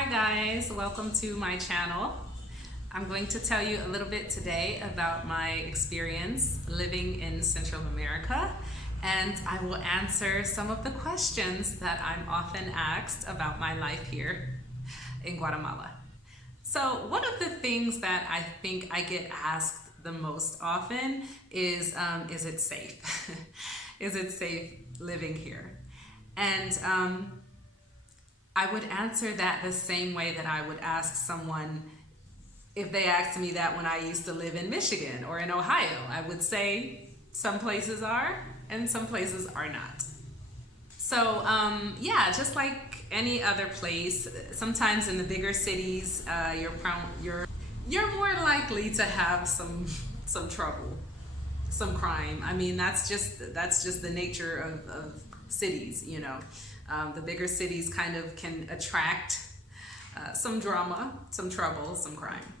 Hi guys, welcome to my channel. I'm going to tell you a little bit today about my experience living in Central America, and I will answer some of the questions that I'm often asked about my life here in Guatemala. So one of the things that I think I get asked the most often is it safe? Is it safe living here? And I would answer that the same way that I would ask someone if they asked me that when I used to live in Michigan or in Ohio. I would say some places are and some places are not. So yeah, just like any other place, sometimes in the bigger cities, you're more likely to have some trouble, some crime. I mean, that's just the nature of cities, you know. The bigger cities kind of can attract some drama, some trouble, some crime.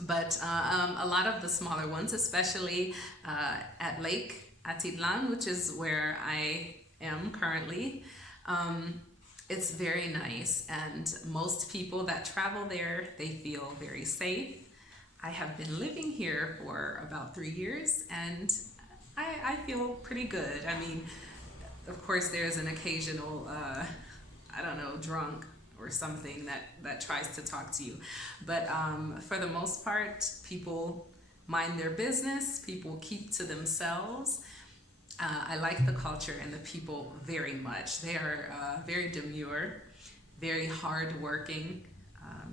But a lot of the smaller ones, especially at Lake Atitlan, which is where I am currently, it's very nice. And most people that travel there, they feel very safe. I have been living here for about 3 years and I feel pretty good. I mean, of course, there's an occasional, I don't know, drunk or something that tries to talk to you. But for the most part, people mind their business. People keep to themselves. I like the culture and the people very much. They are very demure, very hardworking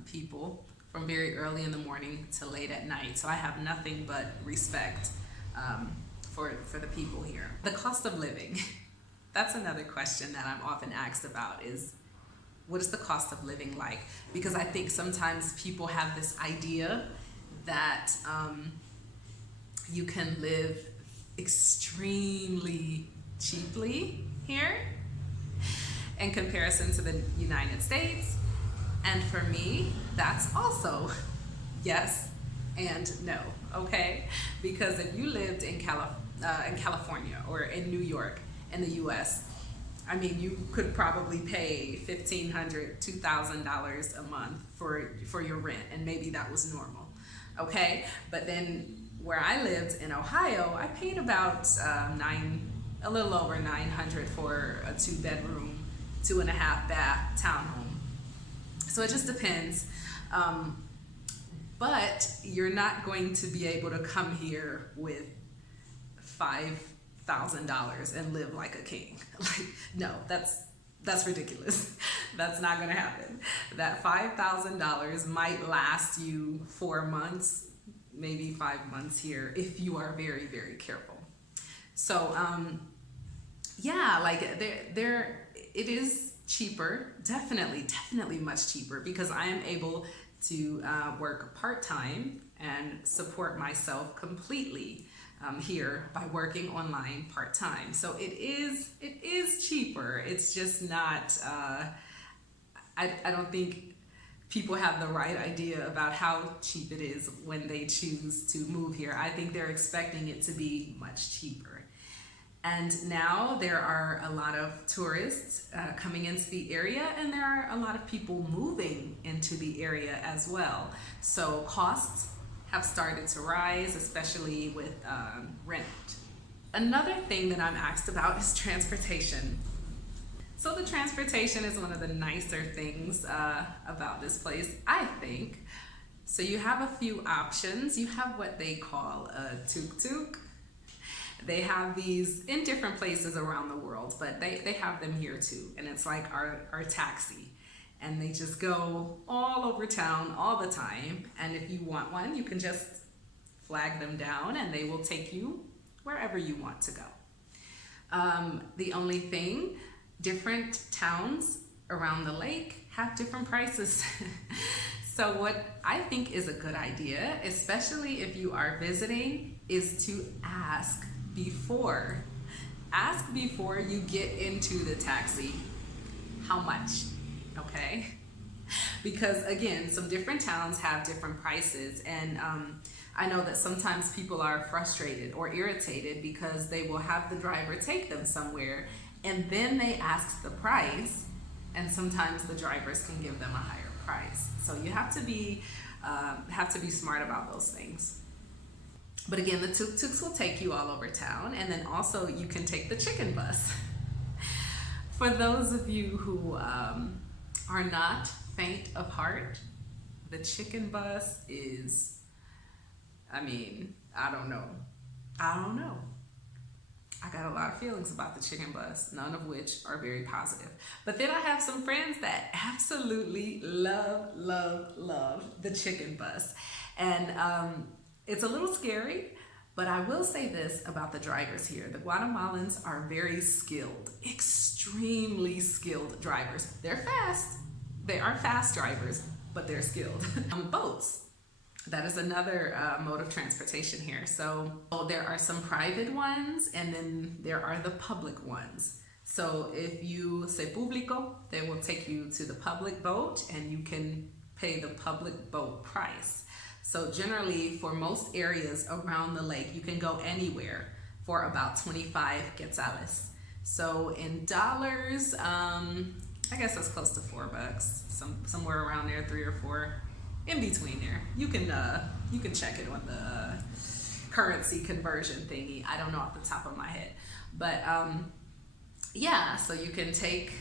people from very early in the morning to late at night. So I have nothing but respect for the people here. The cost of living. That's another question that I'm often asked about is, what is the cost of living like? Because I think sometimes people have this idea that you can live extremely cheaply here in comparison to the United States. And for me, that's also yes and no, okay? Because if you lived in California or in New York, in the US, I mean, you could probably pay $1,500, $2,000 a month for your rent, and maybe that was normal, okay? But then where I lived in Ohio, I paid about a little over $900 for a 2-bedroom, 2.5 bath townhome. So it just depends. But you're not going to be able to come here with $5,000 and live like a king. Like, no, that's ridiculous. That's not gonna happen. That $5,000 might last you 4 months, maybe 5 months here if you are very, very careful. So yeah, like it is cheaper, definitely much cheaper, because I am able to work part-time and support myself completely here by working online part-time. So it is cheaper. It's just not, I don't think people have the right idea about how cheap it is when they choose to move here. I think they're expecting it to be much cheaper. And now there are a lot of tourists coming into the area, and there are a lot of people moving into the area as well. So costs have started to rise, especially with rent. Another thing that I'm asked about is transportation. So the transportation is one of the nicer things about this place, I think. So you have a few options. You have what they call a tuk-tuk. They have these in different places around the world, but they have them here too. And it's like our taxi. And they just go all over town all the time. And if you want one, you can just flag them down and they will take you wherever you want to go. The only thing, different towns around the lake have different prices. So what I think is a good idea, especially if you are visiting, is to ask before you get into the taxi how much. Okay, because again, some different towns have different prices, and I know that sometimes people are frustrated or irritated because they will have the driver take them somewhere and then they ask the price and sometimes the drivers can give them a higher price. So you have to be smart about those things. But again, the tuk-tuks will take you all over town, and then also you can take the chicken bus. For those of you who are not faint of heart, the chicken bus is, I don't know. I got a lot of feelings about the chicken bus, none of which are very positive. But then I have some friends that absolutely love the chicken bus. And it's a little scary, but I will say this about the drivers here. The Guatemalans are very skilled, extremely skilled drivers. They're fast. They are fast drivers, but they're skilled. Boats. That is another mode of transportation here. So there are some private ones, and then there are the public ones. So if you say público, they will take you to the public boat, and you can pay the public boat price. So generally, for most areas around the lake, you can go anywhere for about 25 quetzales. So in dollars, I guess that's close to $4, somewhere around there, 3 or 4. In between there, you can check it on the currency conversion thingy. I don't know off the top of my head, but yeah. So you can take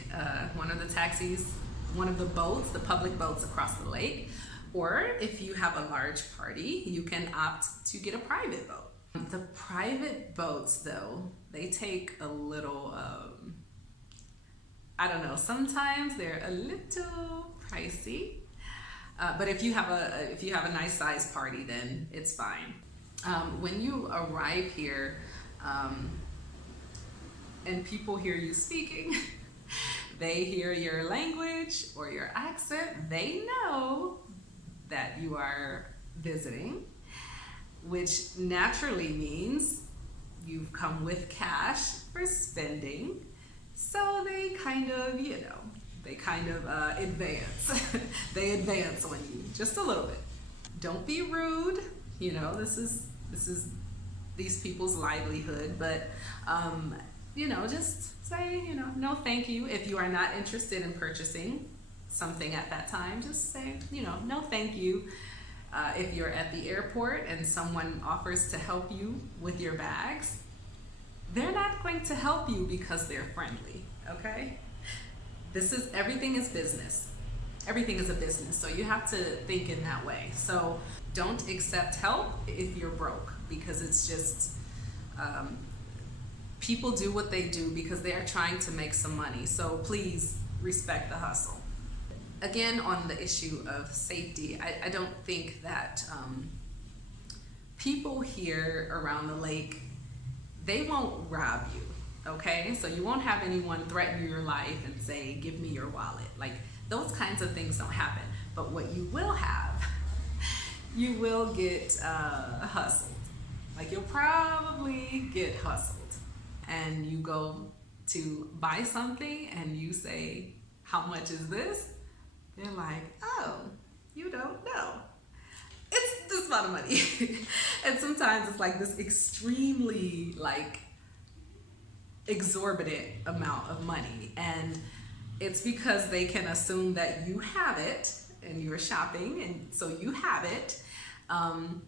one of the taxis, one of the boats, the public boats across the lake, or if you have a large party, you can opt to get a private boat. The private boats, though, they take a little. I don't know. Sometimes they're a little pricey. But if you have a nice size party, then it's fine. When you arrive here, and people hear you speaking, they hear your language or your accent, they know that you are visiting, which naturally means you've come with cash for spending. So they kind of, advance. They advance on you just a little bit. Don't be rude. This is these people's livelihood, but just say, no thank you. If you are not interested in purchasing something at that time, just say, no thank you. If you're at the airport and someone offers to help you with your bags, they're not going to help you because they're friendly, okay? Everything is business. Everything is a business, so you have to think in that way. So don't accept help if you're broke, because it's just, people do what they do because they are trying to make some money. So please respect the hustle. Again, on the issue of safety, I don't think that people here around the lake, they won't rob you. Okay, so you won't have anyone threaten your life and say, give me your wallet. Like, those kinds of things don't happen. But what you will have, you will get hustled. Like, you'll probably get hustled. And you go to buy something and you say, how much is this? They're like, oh, you don't know. It's this amount of money. And sometimes it's like this extremely, exorbitant amount of money, and it's because they can assume that you have it and you're shopping, and so you have it, and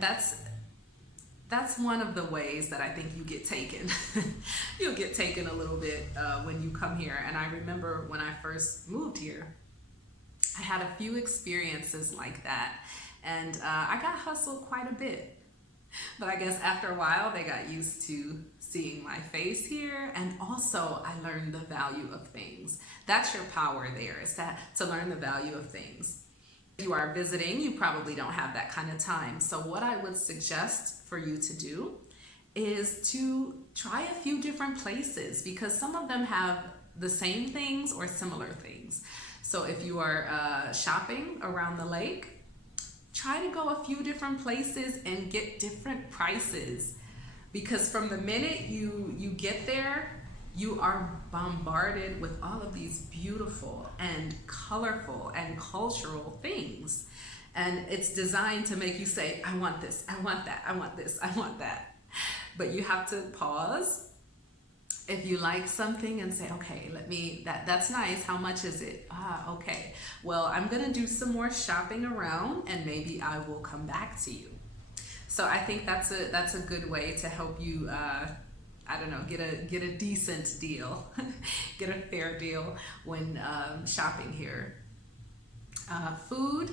that's one of the ways that I think you get taken. You'll get taken a little bit when you come here. And I remember when I first moved here, I had a few experiences like that, and I got hustled quite a bit. But I guess after a while, they got used to seeing my face here, and also I learned the value of things. That's your power there, is to learn the value of things. If you are visiting, you probably don't have that kind of time. So what I would suggest for you to do is to try a few different places, because some of them have the same things or similar things. So if you are shopping around the lake, try to go a few different places and get different prices, because from the minute you get there, you are bombarded with all of these beautiful and colorful and cultural things, and it's designed to make you say, I want this, I want that, I want this, I want that. But you have to pause If you like something and say, okay, that's nice, how much is it? Okay, well, I'm gonna do some more shopping around and maybe I will come back to you. So I think that's a good way to help you, I don't know, get a decent deal, get a fair deal when shopping here. Food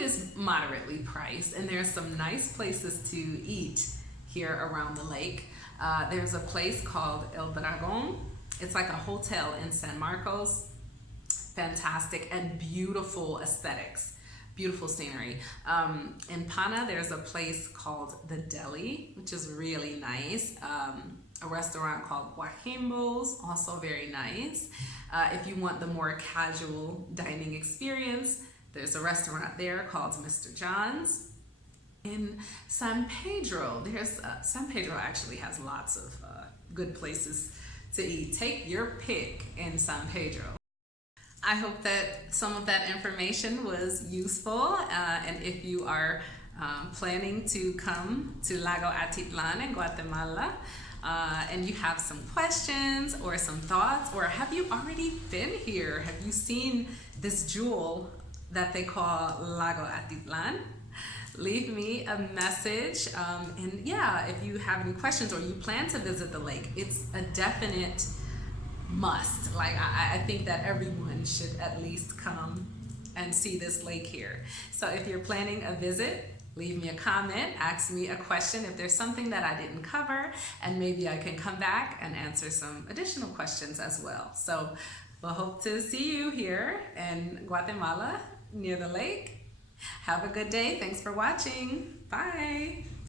is moderately priced, and there's some nice places to eat here around the lake. There's a place called El Dragon. It's like a hotel in San Marcos. Fantastic and beautiful aesthetics, beautiful scenery. In Pana, there's a place called The Deli, which is really nice. A restaurant called Guajimbo's, also very nice. If you want the more casual dining experience, there's a restaurant there called Mr. John's. In San Pedro, San Pedro actually has lots of good places to eat. Take your pick in San Pedro. I hope that some of that information was useful, and if you are planning to come to Lago Atitlan in Guatemala, and you have some questions or some thoughts, or have you already been here? Have you seen this jewel that they call Lago Atitlan? Leave me a message, and yeah, if you have any questions or you plan to visit the lake, it's a definite must. Like I think that everyone should at least come and see this lake here. So if you're planning a visit, leave me a comment, ask me a question if there's something that I didn't cover, and maybe I can come back and answer some additional questions as well. So we'll hope to see you here in Guatemala near the lake. Have a good day. Thanks for watching. Bye.